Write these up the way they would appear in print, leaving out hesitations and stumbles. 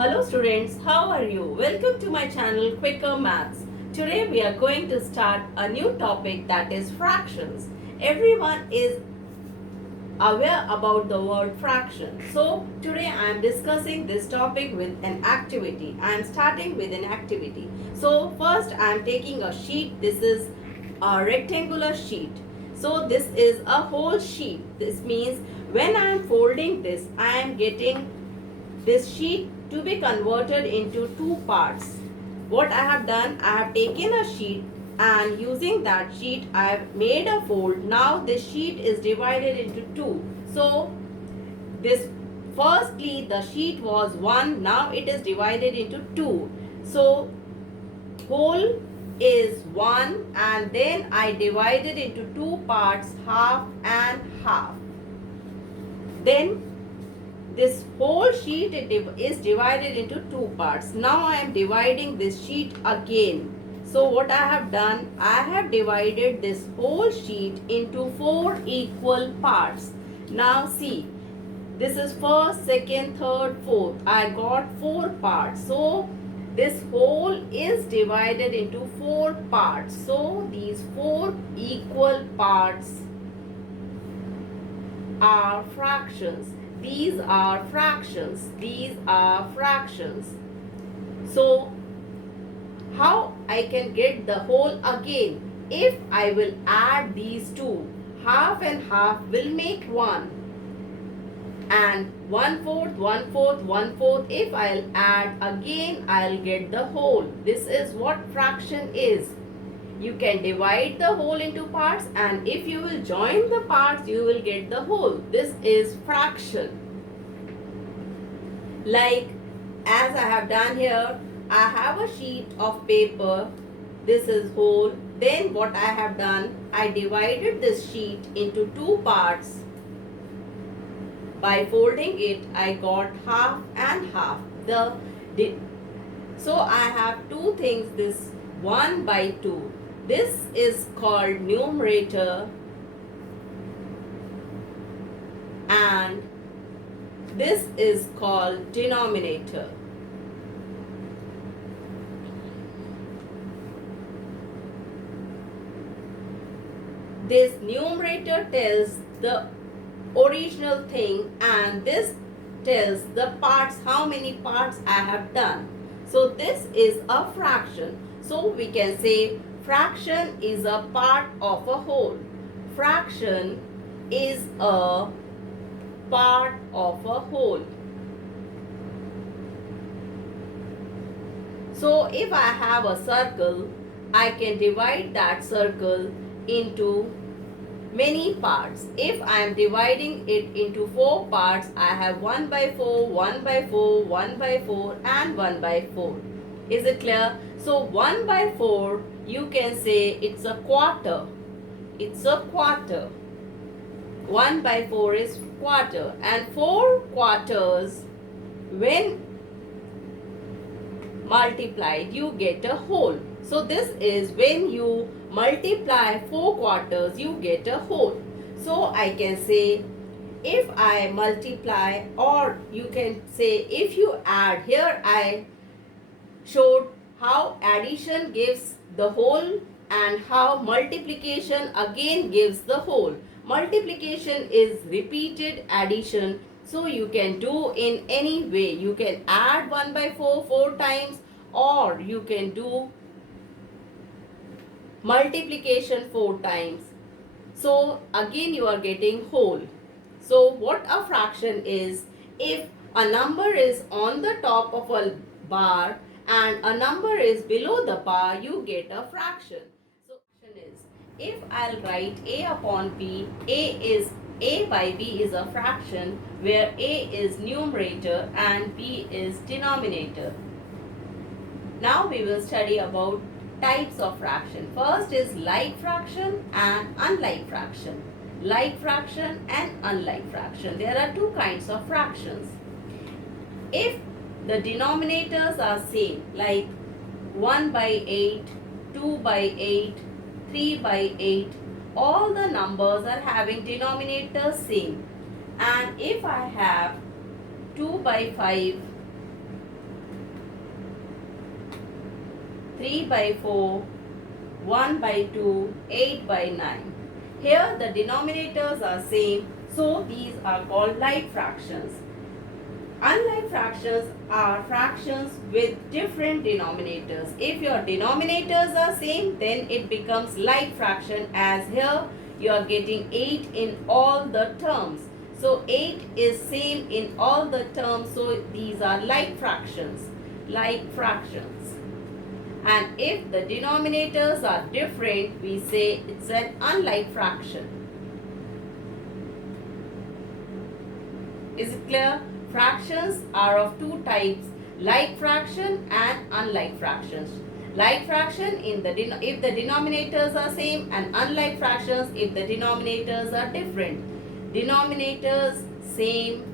Hello students, how are you? Welcome to my channel Quicker Maths. Today we are going to start a new topic, that is fractions. Everyone is aware about the word fraction. So today I am discussing this topic with an activity. I am starting with an activity. So first I am taking a sheet. This is a rectangular sheet. So this is a whole sheet. This means when I am folding this, I am getting this sheet to be converted into two parts. What I have done, I have taken a sheet and using that sheet I have made a fold. Now this sheet is divided into two. So this firstly the sheet was 1, now it is divided into 2. So whole is 1 and then I divided into two parts, half and half. Then this whole sheet is divided into two parts. Now I am dividing this sheet again. So what I have done, I have divided this whole sheet into 4 equal parts. Now see, this is first, second, third, fourth. I got 4 parts. So this whole is divided into 4 parts. So these 4 equal parts are fractions. These are fractions. These are fractions. So how I can get the whole again? If I will add these two, half and half will make 1. And 1/4, 1/4, 1/4. If I'll add again, I'll get the whole. This is what fraction is. You can divide the whole into parts, and if you will join the parts, you will get the whole. This is fraction. Like as I have done here, I have a sheet of paper. This is whole. Then what I have done, I divided this sheet into two parts. By folding it, I got half and half. So I have two things, this 1 by 2. This is called numerator and this is called denominator. This numerator tells the original thing and this tells the parts, how many parts I have done. So this is a fraction. So we can say fraction is a part of a whole. Fraction is a part of a whole. So if I have a circle, I can divide that circle into many parts. If I am dividing it into 4 parts, I have 1 by 4, 1 by 4, 1 by 4 and 1 by 4. Is it clear? So 1 by 4, you can say it's a quarter. It's a quarter. 1 by 4 is quarter, and 4 quarters when multiplied you get a whole. So this is when you multiply 4 quarters you get a whole. So I can say if I multiply, or you can say if you add. Here I showed how addition gives the whole and how multiplication again gives the whole. Multiplication is repeated addition, so you can do in any way. You can add 1 by 4 4 times, or you can do multiplication 4 times. So again you are getting whole. So what a fraction is, if a number is on the top of a bar and a number is below the bar, you get a fraction. So fraction is, if I'll write a upon b, a by b is a fraction where a is numerator and b is denominator. Now we will study about types of fraction. First is like fraction and unlike fraction. Like fraction and unlike fraction. There are two kinds of fractions. If the denominators are same, like 1 by 8, 2 by 8, 3 by 8, all the numbers are having denominators same. And if I have 2 by 5, 3 by 4, 1 by 2, 8 by 9. Here the denominators are same, so these are called like fractions. Unlike fractions are fractions with different denominators. If your denominators are same, then it becomes like fraction, as here you are getting 8 in all the terms. So 8 is same in all the terms, so these are like fractions. Like fractions. And if the denominators are different, we say it's an unlike fraction. Is it clear? Fractions are of two types, like fraction and unlike fractions. Like fraction if the denominators are same, and unlike fractions if the denominators are different. Denominators same,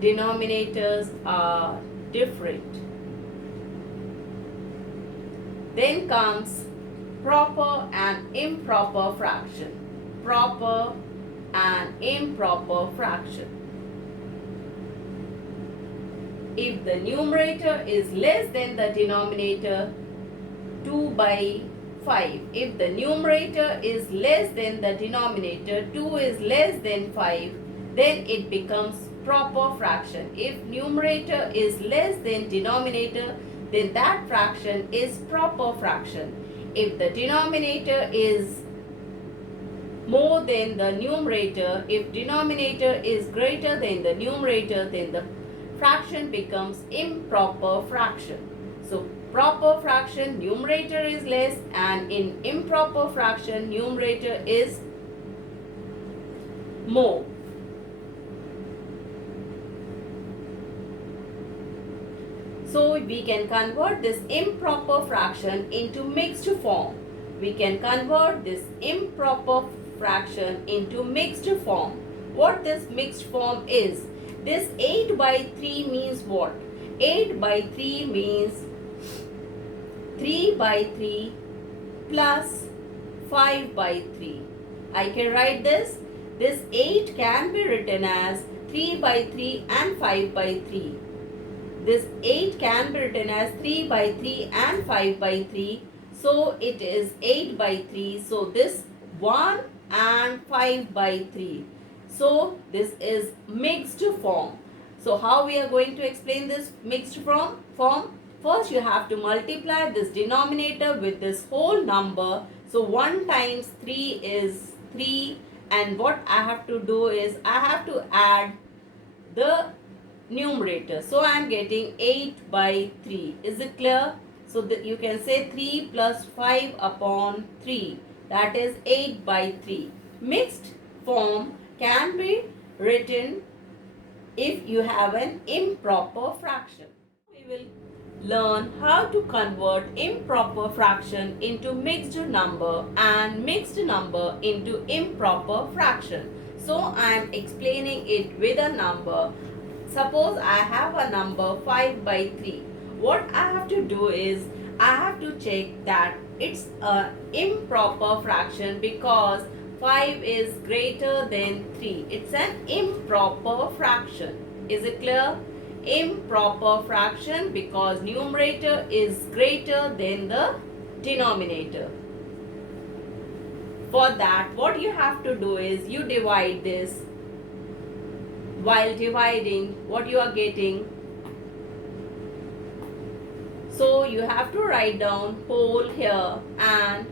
denominators are different. Then comes proper and improper fraction. Proper and improper fraction. If the numerator is less than the denominator, 2 by 5. If the numerator is less than the denominator, 2 is less than 5, then it becomes proper fraction. If numerator is less than denominator, then that fraction is proper fraction. If the denominator is more than the numerator, if denominator is greater than the numerator, then the fraction becomes improper fraction. So proper fraction, numerator is less, and in improper fraction, numerator is more. So we can convert this improper fraction into mixed form. We can convert this improper fraction into mixed form. What this mixed form is? This 8 by 3 means what? 8 by 3 means 3 by 3 plus 5 by 3. I can write this. This 8 can be written as 3 by 3 and 5 by 3. This 8 can be written as 3 by 3 and 5 by 3. So it is 8 by 3. So this 1 and 5 by 3. So this is mixed form. So how we are going to explain this mixed form? First you have to multiply this denominator with this whole number. So 1 times 3 is 3, and what I have to do is I have to add the numerator. So I am getting 8 by 3. Is it clear? So you can say 3 plus 5 upon 3. That is 8 by 3. Mixed form can be written if you have an improper fraction. We will learn how to convert improper fraction into mixed number and mixed number into improper fraction. So I am explaining it with a number. Suppose I have a number 5 by 3. What I have to do is I have to check that it's an improper fraction because 5 is greater than 3. It's an improper fraction. Is it clear? Improper fraction because numerator is greater than the denominator. For that, what you have to do is you divide this. While dividing, what you are getting? So you have to write down whole here, and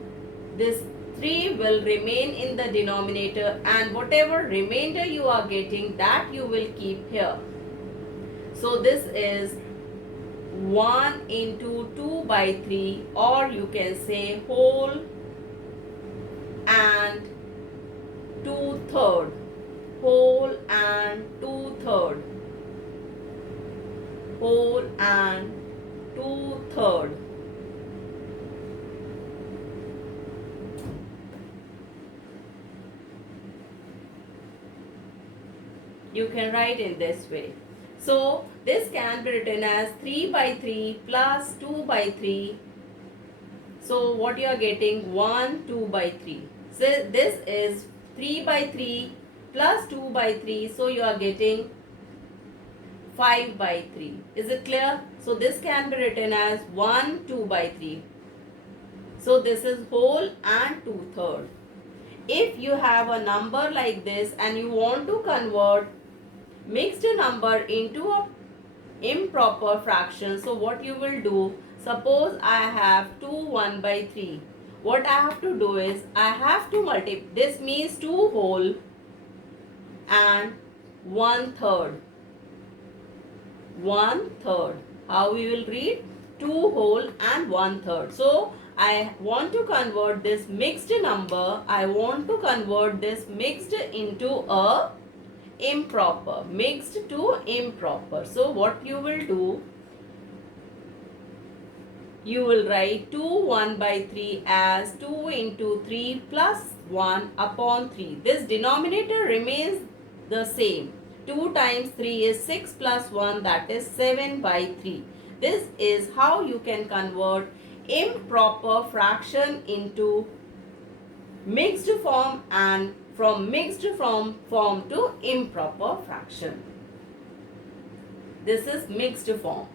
this 3 will remain in the denominator, and whatever remainder you are getting, that you will keep here. So this is 1 into 2 by 3, or you can say whole and 2/3. Whole and 2/3. Whole and 2/3. You can write in this way. So this can be written as 3 by 3 plus 2 by 3. So what you are getting? 1, 2 by 3. So this is 3 by 3 plus 2 by 3. So you are getting 5 by 3. Is it clear? So this can be written as 1 2 by 3. So this is whole and 2/3. If you have a number like this and you want to convert mixed number into a improper fraction, so what you will do, suppose I have 2 1 by 3. What I have to do is I have to multiply, this means 2 whole and 1/3. 1/3. How we will read? 2 whole and 1/3. So I want to convert this mixed number, I want to convert this mixed into a improper, mixed to improper. So what you will do, you will write 2 1 by 3 as 2 into 3 plus 1 upon 3. This denominator remains the same. 2 times 3 is 6 plus 1, that is 7 by 3. This is how you can convert improper fraction into mixed form and from mixed form to improper fraction. This is mixed form.